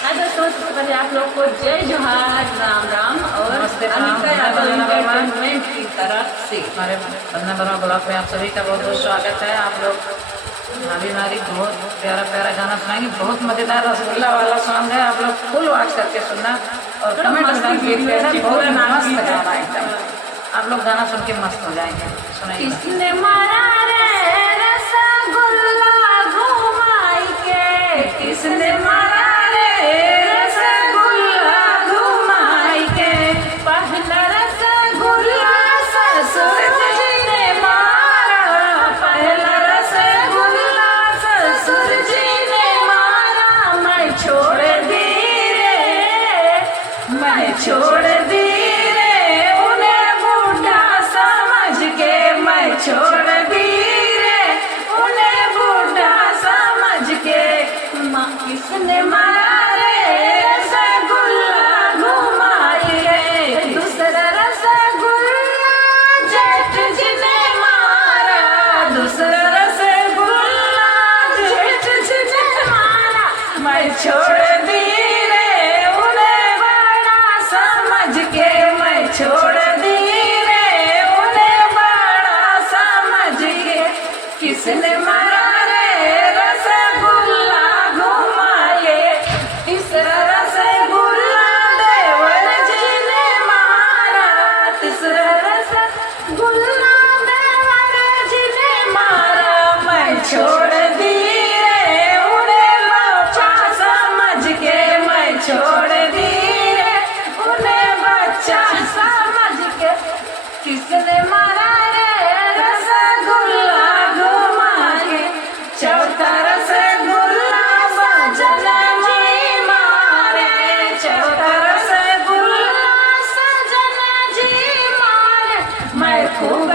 हाँ दोस्तों, सबसे पहले आप लोग को जय जोहार, राम राम और अमिका यादव एंटरटेनमेंट की तरफ से हमारे बंधन बना ब्लॉग में आप सभी का बहुत बहुत स्वागत है। आप लोग अभी हमारी बहुत प्यारा प्यारा गाना सुनाएंगे। बहुत मजेदार रसगुल्ला वाला सॉन्ग है। आप लोग फुल वॉच करके सुनना और कमेंट करके बहुत मस्त गाना एकदम। आप लोग गाना सुन के मस्त हो जाएंगे। सुनाइए। किसने मारा रे रसगुल्ला घुमाई के, किसने मारा रे रसगुल्ला घुमाई के, पहला रसगुल्ला ससुर जी ने मारा, पहला रसगुल्ला ससुर जी ने मारा। मैं छोड़ दी रे, मैं छोड़ दी रे, उन्हें बूढ़ा समझ के मैं छोड़ दी रे, उन्हें बूढ़ा समझ के। माँ किसने मारा रे रसगुल्ला घुमाई रे, दूसरा रसगुल्ला जेठ जी ने मारा, दूसरा रसगुल्ला जेठ जी ने मारा। मैं छोड़ दी रे, उन्हें बड़ा समझ के मैं छोड़ दी रे, उन्हें बड़ा समझ के। किसने मारा रे रसगुल्ला घुमाए, तीसरा रसगुल्ला देवर जी ने मारा, तीसरा रसगुल्ला देवर जी ने मारा। मैं छोड़ दी रे, उन्हें बच्चा समझ के मैं छोड़ दी रे, उन्हें बच्चा समझ के। किसने मारा रे रसगुल्ला घुमा के, चौथा रसगुल्ला सजन जी मारे, चौथा रसगुल्ला सजन जी मारे। मैं खूब